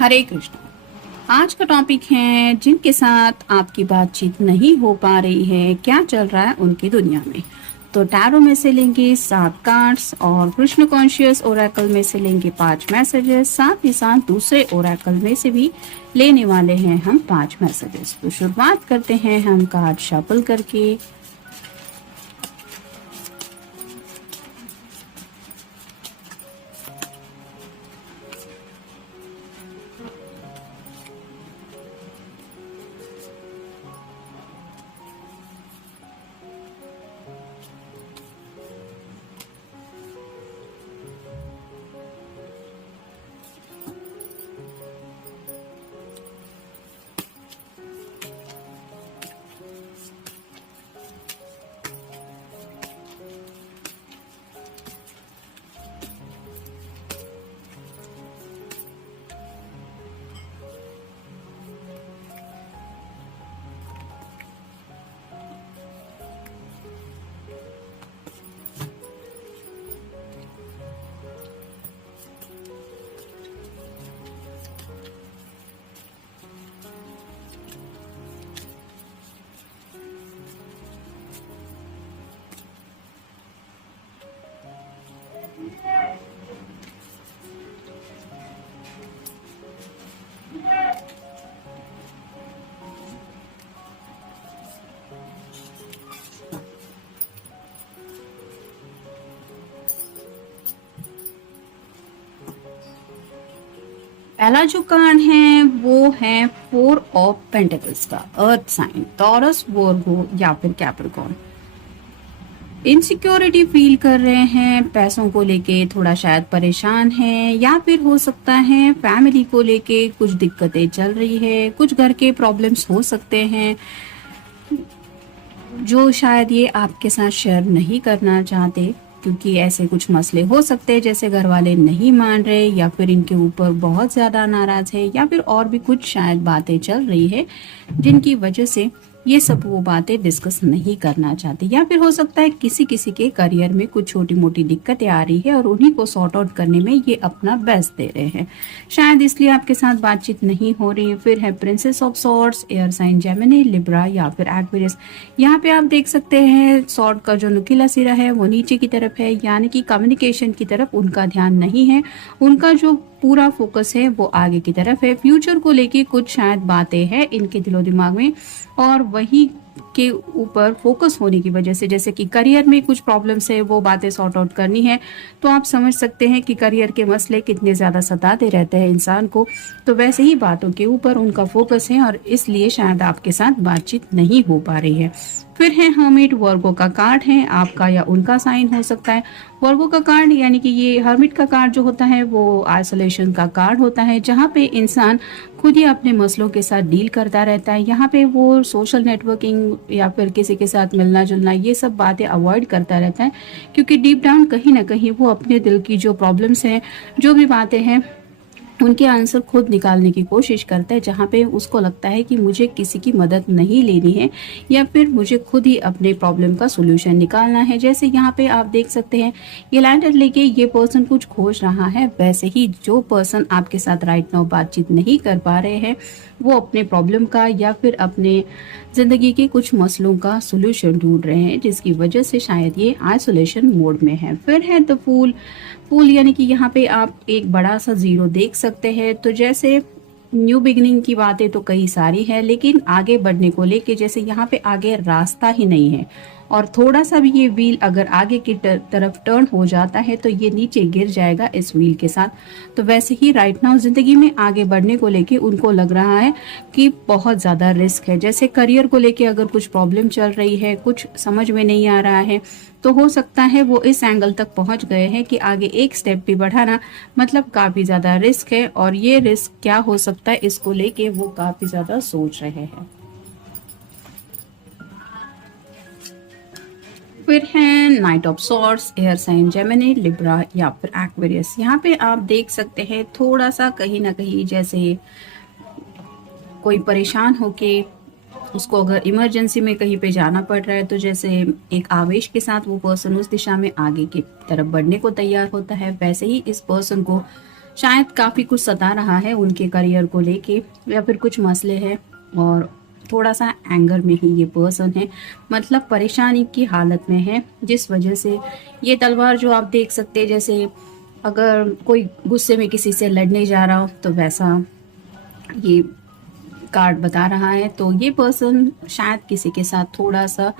हरे कृष्ण। आज का टॉपिक है जिनके साथ आपकी बातचीत नहीं हो पा रही है, क्या चल रहा है उनकी दुनिया में। तो टैरो में से लेंगे 7 कार्ड्स और कृष्ण कॉन्शियस ओरेकल में से लेंगे 5 मैसेजेस, साथ ही साथ दूसरे ओरेकल में से भी लेने वाले हैं हम 5 मैसेजेस। तो शुरुआत करते हैं हम कार्ड शफल करके। पहला जो कार्ड है वो है 4 ऑफ पेंटिकल्स का अर्थ साइन, टॉरस, वर्गो या फिर कैप्रिकॉर्न। इनसिक्योरिटी फील कर रहे हैं, पैसों को लेके थोड़ा शायद परेशान हैं, या फिर हो सकता है फैमिली को लेके कुछ दिक्कतें चल रही है, कुछ घर के प्रॉब्लम्स हो सकते हैं जो शायद ये आपके साथ शेयर नहीं करना चाहते, क्योंकि ऐसे कुछ मसले हो सकते हैं जैसे घर वाले नहीं मान रहे या फिर इनके ऊपर बहुत ज्यादा नाराज है, या फिर और भी कुछ शायद बातें चल रही है जिनकी वजह से ये सब वो बातें डिस्कस नहीं करना चाहते, या फिर हो सकता है किसी किसी के करियर में कुछ छोटी मोटी दिक्कतें आ रही है और उन्हीं को सॉर्ट आउट करने में ये अपना बेस्ट दे रहे हैं, शायद इसलिए आपके साथ बातचीत नहीं हो रही। फिर है princess of swords, air sign Gemini, Libra या फिर एक्वेरियस। यहाँ पे आप देख सकते हैं सॉर्ड का जो नुकीला सिरा है वो नीचे की तरफ है, यानी कि कम्युनिकेशन की तरफ उनका ध्यान नहीं है, उनका जो पूरा फोकस है वो आगे की तरफ है। फ्यूचर को लेके कुछ शायद बातें हैं इनके दिलो दिमाग में, और वही के ऊपर फोकस होने की वजह से, जैसे कि करियर में कुछ प्रॉब्लम्स है वो बातें सॉर्ट आउट करनी है, तो आप समझ सकते हैं कि करियर के मसले कितने ज़्यादा सताते रहते हैं इंसान को, तो वैसे ही बातों के ऊपर उनका फोकस है और इसलिए शायद आपके साथ बातचीत नहीं हो पा रही है। फिर है हर्मिट, वर्गो का कार्ड है, आपका या उनका साइन हो सकता है। वर्गो का कार्ड यानी कि ये हर्मिट का कार्ड जो होता है वो आइसोलेशन का कार्ड होता है, जहाँ पे इंसान खुद ही अपने मसलों के साथ डील करता रहता है। यहाँ पे वो सोशल नेटवर्किंग या फिर किसी के साथ मिलना जुलना ये सब बातें अवॉइड करता रहता है, क्योंकि डीप डाउन कहीं ना कहीं वो अपने दिल की जो प्रॉब्लम्स हैं, जो भी बातें हैं, उनके आंसर खुद निकालने की कोशिश करता है, जहाँ पे उसको लगता है कि मुझे किसी की मदद नहीं लेनी है या फिर मुझे खुद ही अपने प्रॉब्लम का सोल्यूशन निकालना है। जैसे यहाँ पे आप देख सकते हैं ये लैंडर लेके ये पर्सन कुछ खोज रहा है, वैसे ही जो पर्सन आपके साथ राइट नाउ बातचीत नहीं कर पा रहे हैं वो अपने प्रॉब्लम का या फिर अपने जिंदगी के कुछ मसलों का सोल्यूशन ढूंढ रहे हैं, जिसकी वजह से शायद ये आइसोलेशन मोड में है। फिर है द फूल। फूल यानी कि यहाँ पे आप एक बड़ा सा जीरो देख सकते हैं, तो जैसे न्यू बिगनिंग की बातें तो कई सारी है, लेकिन आगे बढ़ने को लेके जैसे यहाँ पे आगे रास्ता ही नहीं है, और थोड़ा सा भी ये व्हील अगर आगे की तरफ टर्न हो जाता है तो ये नीचे गिर जाएगा इस व्हील के साथ। तो वैसे ही राइट नाउ जिंदगी में आगे बढ़ने को लेके उनको लग रहा है कि बहुत ज्यादा रिस्क है। जैसे करियर को लेके अगर कुछ प्रॉब्लम चल रही है, कुछ समझ में नहीं आ रहा है, तो हो सकता है वो इस एंगल तक पहुंच गए हैं कि आगे एक स्टेप भी बढ़ाना मतलब काफी ज्यादा रिस्क है, और ये रिस्क क्या हो सकता है इसको लेके वो काफी ज्यादा सोच रहे हैं। फिर है knight of swords, air sign Gemini, Libra या फिर एक्वेरियस। यहाँ पे आप देख सकते हैं थोड़ा सा कहीं ना कहीं जैसे कोई परेशान होके उसको अगर इमरजेंसी में कहीं पे जाना पड़ रहा है, तो जैसे एक आवेश के साथ वो पर्सन उस दिशा में आगे की तरफ बढ़ने को तैयार होता है, वैसे ही इस पर्सन को शायद काफी कुछ सता रहा है उनके करियर को लेके, या फिर कुछ मसले हैं और थोड़ा सा एंगर में ही ये पर्सन है, मतलब परेशानी की हालत में है, जिस वजह से ये तलवार जो आप देख सकते हैं, जैसे अगर कोई गुस्से में किसी से लड़ने जा रहा हो तो वैसा ये कार्ड बता रहा है। तो ये पर्सन शायद किसी के साथ थोड़ा सा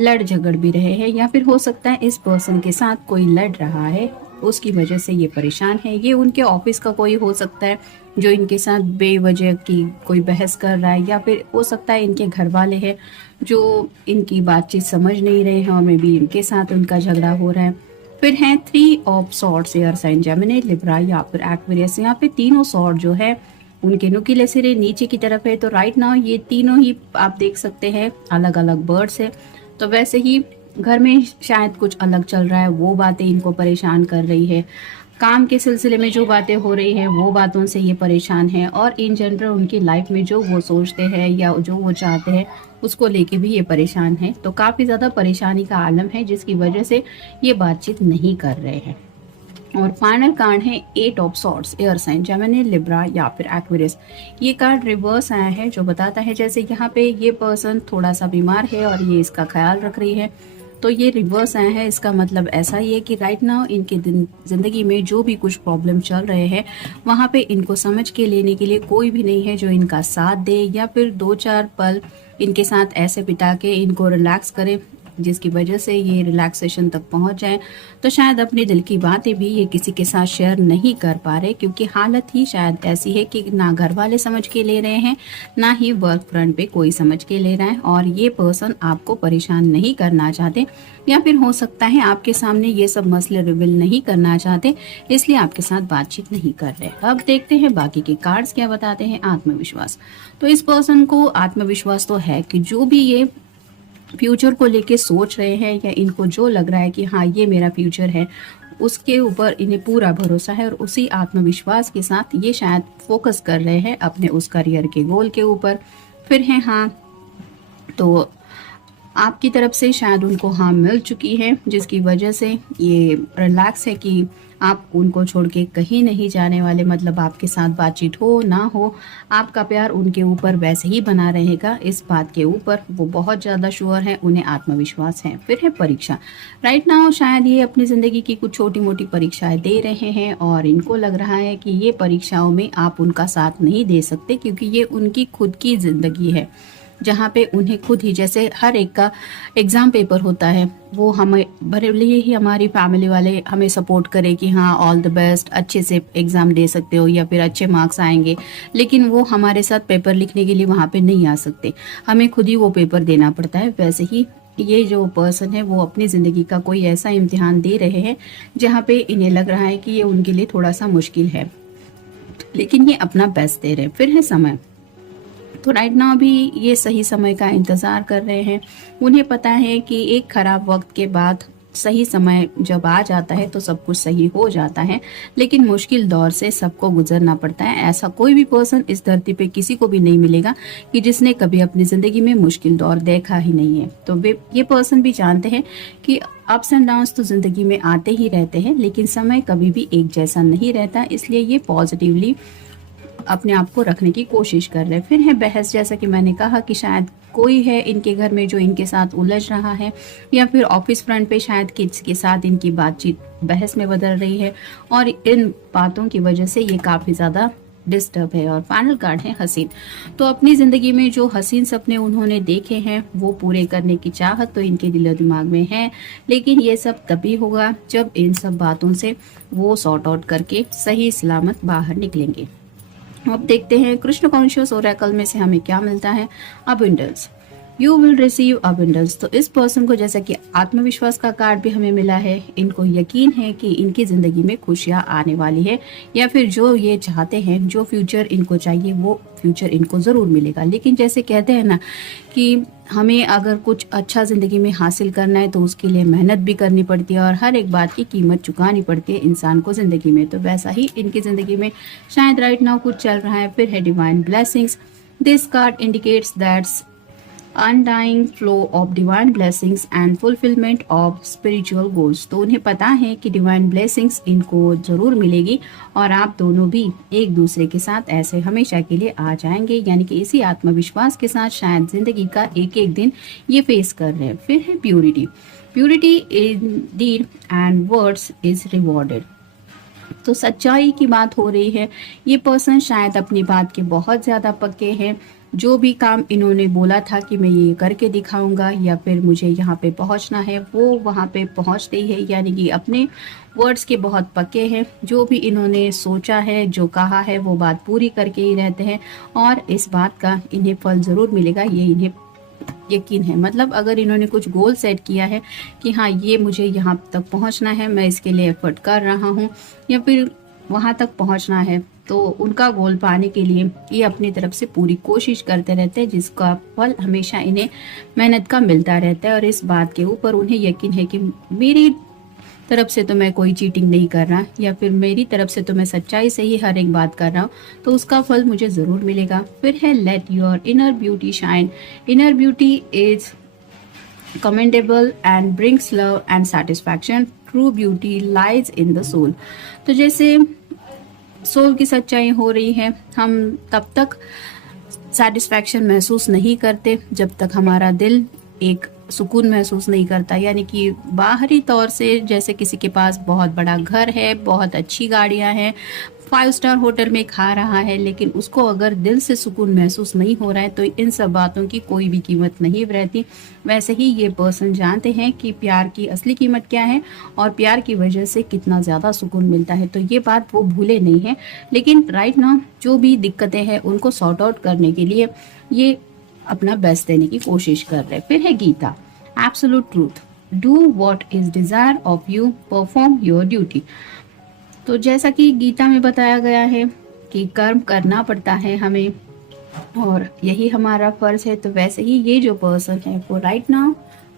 लड़ झगड़ भी रहे हैं, या फिर हो सकता है इस पर्सन के साथ कोई लड़ रहा है, उसकी वजह से ये परेशान है। ये उनके ऑफिस का कोई हो सकता है जो इनके साथ बेवजह की कोई बहस कर रहा है, या फिर हो सकता है इनके घर वाले हैं जो इनकी बातचीत समझ नहीं रहे हैं और मे बी इनके साथ उनका झगड़ा हो रहा है। फिर है 3 of swords, air sign Gemini, Libra या फिर एक्वेरियस। यहाँ पे तीनों सॉर्ड जो है उनके नुकीले सिरे नीचे की तरफ है। तो राइट नाउ ये तीनों ही आप देख सकते हैं अलग अलग बर्ड्स है। तो वैसे ही घर में शायद कुछ अलग चल रहा है, वो बातें इनको परेशान कर रही है। काम के सिलसिले में जो बातें हो रही है वो बातों से ये परेशान है, और इन जनरल उनकी लाइफ में जो वो सोचते हैं या जो वो चाहते हैं उसको लेके भी ये परेशान है। तो काफ़ी ज़्यादा परेशानी का आलम है, जिसकी वजह से ये बातचीत नहीं कर रहे हैं। और फाइनल कार्ड है 8 of swords, air sign Gemini, Libra या फिर एक्वेरियस। ये कार्ड रिवर्स आया है जो बताता है जैसे यहाँ पे ये पर्सन थोड़ा सा बीमार है और ये इसका ख्याल रख रही है। तो ये रिवर्स आया है, इसका मतलब ऐसा ही है कि राइट नाउ इनके जिंदगी में जो भी कुछ प्रॉब्लम चल रहे हैं वहाँ पे इनको समझ के लेने के लिए कोई भी नहीं है जो इनका साथ दे, या फिर 2-4 पल इनके साथ ऐसे बिता के इनको रिलैक्स करे, जिसकी वजह से ये रिलैक्सेशन तक पहुंच जाए। तो शायद अपने दिल की बातें भी ये किसी के साथ शेयर नहीं कर पा रहे, क्योंकि हालत ही शायद ऐसी है कि ना घर वाले समझ के ले रहे हैं, ना ही वर्क फ्रंट पे कोई समझ के ले रहा है। और ये पर्सन आपको परेशान नहीं करना चाहते, या फिर हो सकता है आपके सामने ये सब मसले रिवील नहीं करना चाहते, इसलिए आपके साथ बातचीत नहीं कर रहे। अब देखते हैं बाकी के कार्ड्स क्या बताते हैं। आत्मविश्वास, तो इस पर्सन को आत्मविश्वास तो है कि जो भी ये फ्यूचर को लेके सोच रहे हैं, या इनको जो लग रहा है कि हाँ ये मेरा फ्यूचर है, उसके ऊपर इन्हें पूरा भरोसा है, और उसी आत्मविश्वास के साथ ये शायद फोकस कर रहे हैं अपने उस करियर के गोल के ऊपर। फिर है हाँ, तो आपकी तरफ से शायद उनको हाँ मिल चुकी है, जिसकी वजह से ये रिलैक्स है कि आप उनको छोड़ के कहीं नहीं जाने वाले। मतलब आपके साथ बातचीत हो ना हो, आपका प्यार उनके ऊपर वैसे ही बना रहेगा, इस बात के ऊपर वो बहुत ज़्यादा श्योर है, उन्हें आत्मविश्वास है। फिर है परीक्षा, राइट नाउ शायद ये अपनी ज़िंदगी की कुछ छोटी मोटी परीक्षाएं दे रहे हैं, और इनको लग रहा है कि ये परीक्षाओं में आप उनका साथ नहीं दे सकते, क्योंकि ये उनकी खुद की ज़िंदगी है, जहाँ पे उन्हें खुद ही, जैसे हर एक का एग्ज़ाम पेपर होता है, वो हमें भले ही हमारी फैमिली वाले हमें सपोर्ट करें कि हाँ ऑल द बेस्ट, अच्छे से एग्ज़ाम दे सकते हो या फिर अच्छे मार्क्स आएंगे, लेकिन वो हमारे साथ पेपर लिखने के लिए वहाँ पे नहीं आ सकते, हमें खुद ही वो पेपर देना पड़ता है। वैसे ही ये जो पर्सन है वो अपनी ज़िंदगी का कोई ऐसा इम्तिहान दे रहे हैं जहाँ पे इन्हें लग रहा है कि ये उनके लिए थोड़ा सा मुश्किल है, लेकिन ये अपना बेस्ट दे रहे हैं। फिर है समय, तो राइट नाउ भी ये सही समय का इंतज़ार कर रहे हैं। उन्हें पता है कि एक खराब वक्त के बाद सही समय जब आ जाता है तो सब कुछ सही हो जाता है, लेकिन मुश्किल दौर से सबको गुजरना पड़ता है। ऐसा कोई भी पर्सन इस धरती पे किसी को भी नहीं मिलेगा कि जिसने कभी अपनी ज़िंदगी में मुश्किल दौर देखा ही नहीं है। तो वे ये पर्सन भी जानते हैं कि अप्स एंड डाउन्स तो ज़िंदगी में आते ही रहते हैं, लेकिन समय कभी भी एक जैसा नहीं रहता, इसलिए ये पॉजिटिवली अपने आप को रखने की कोशिश कर रहे हैं। फिर है बहस, जैसा कि मैंने कहा कि शायद कोई है इनके घर में जो इनके साथ उलझ रहा है, या फिर ऑफिस फ्रंट पे शायद किड्स के साथ इनकी बातचीत बहस में बदल रही है, और इन बातों की वजह से ये काफ़ी ज़्यादा डिस्टर्ब है। और फाइनल कार्ड है हसीन, तो अपनी ज़िंदगी में जो हसीन सपने उन्होंने देखे हैं वो पूरे करने की चाहत तो इनके दिलो दिमाग में है, लेकिन ये सब तभी होगा जब इन सब बातों से वो सॉर्ट आउट करके सही सलामत बाहर निकलेंगे। अब देखते हैं कृष्ण कॉन्शियस ओरेकल में से हमें क्या मिलता है। Abundance, you will receive abundance, तो इस पर्सन को जैसा कि आत्मविश्वास का कार्ड भी हमें मिला है, इनको यकीन है कि इनकी जिंदगी में खुशियां आने वाली है, या फिर जो ये चाहते हैं, जो फ्यूचर इनको चाहिए वो फ्यूचर इनको ज़रूर मिलेगा। लेकिन जैसे कहते हैं ना कि हमें अगर कुछ अच्छा ज़िंदगी में हासिल करना है तो उसके लिए मेहनत भी करनी पड़ती है, और हर एक बात की कीमत चुकानी पड़ती है इंसान को ज़िंदगी में। तो वैसा ही इनकी ज़िंदगी में शायद राइट नाउ कुछ चल रहा है। फिर है divine blessings, this card indicates that's undying flow of divine blessings and fulfilment of spiritual goals. तो उन्हें पता है कि डिवाइन ब्लेसिंग्स इनको जरूर मिलेगी और आप दोनों भी एक दूसरे के साथ ऐसे हमेशा के लिए आ जाएंगे, यानी कि इसी आत्मविश्वास के साथ शायद जिंदगी का एक एक दिन ये फेस कर रहे हैं। फिर है purity. Purity in deed and words is rewarded. तो सच्चाई की बात हो रही है। ये पर्सन शायद अपनी बात के बहुत ज़्यादा पक्के हैं। जो भी काम इन्होंने बोला था कि मैं ये करके दिखाऊंगा या फिर मुझे यहाँ पे पहुँचना है, वो वहाँ पे पहुँचते ही है, यानी कि अपने वर्ड्स के बहुत पक्के हैं। जो भी इन्होंने सोचा है, जो कहा है, वो बात पूरी करके ही रहते हैं और इस बात का इन्हें फल ज़रूर मिलेगा, ये इन्हें यकीन है। मतलब अगर इन्होंने कुछ गोल सेट किया है कि हाँ ये मुझे यहाँ तक पहुँचना है, मैं इसके लिए एफर्ट कर रहा हूँ या फिर वहाँ तक पहुँचना है, तो उनका गोल पाने के लिए ये अपनी तरफ से पूरी कोशिश करते रहते हैं, जिसका फल हमेशा इन्हें मेहनत का मिलता रहता है। और इस बात के ऊपर उन्हें यकीन है कि मेरी तरफ से तो मैं कोई चीटिंग नहीं कर रहा या फिर मेरी तरफ से तो मैं सच्चाई से ही हर एक बात कर रहा हूँ, तो उसका फल मुझे ज़रूर मिलेगा। फिर है let your inner beauty shine. Inner beauty is commendable and brings love and satisfaction. True beauty lies in the soul. तो जैसे सोल की सच्चाई हो रही है, हम तब तक सेटिस्फैक्शन महसूस नहीं करते जब तक हमारा दिल एक सुकून महसूस नहीं करता। यानी कि बाहरी तौर से जैसे किसी के पास बहुत बड़ा घर है, बहुत अच्छी गाड़ियां हैं, 5 स्टार होटल में खा रहा है, लेकिन उसको अगर दिल से सुकून महसूस नहीं हो रहा है तो इन सब बातों की कोई भी कीमत नहीं रहती। वैसे ही ये पर्सन जानते हैं कि प्यार की असली कीमत क्या है और प्यार की वजह से कितना ज़्यादा सुकून मिलता है, तो ये बात वो भूले नहीं है। लेकिन राइट नाउ जो भी दिक्कतें हैं उनको सॉर्ट आउट करने के लिए ये अपना बेस्ट देने की कोशिश कर रहे हैं। फिर है Gita. Absolute truth. Do what is desire of you, perform your duty. तो जैसा कि गीता में बताया गया है कि कर्म करना पड़ता है हमें और यही हमारा फर्ज है, तो वैसे ही ये जो पर्सन है वो राइट नाउ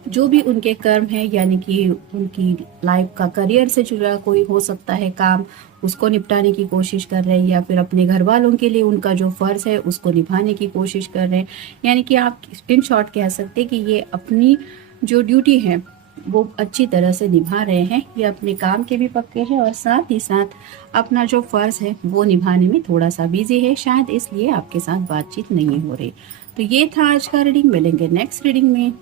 जो भी उनके कर्म है, यानी कि उनकी लाइफ का करियर से जुड़ा कोई हो सकता है काम, उसको निपटाने की कोशिश कर रहे हैं या फिर अपने घर वालों के लिए उनका जो फर्ज है उसको निभाने की कोशिश कर रहे हैं। यानी कि आप इन शॉर्ट कह सकते हैं कि ये अपनी जो ड्यूटी है वो अच्छी तरह से निभा रहे हैं। ये अपने काम के भी पक्के हैं और साथ ही साथ अपना जो फर्ज है वो निभाने में थोड़ा सा बिजी है, शायद इसलिए आपके साथ बातचीत नहीं हो रही। तो ये था आज का रीडिंग। मिलेंगे नेक्स्ट रीडिंग में।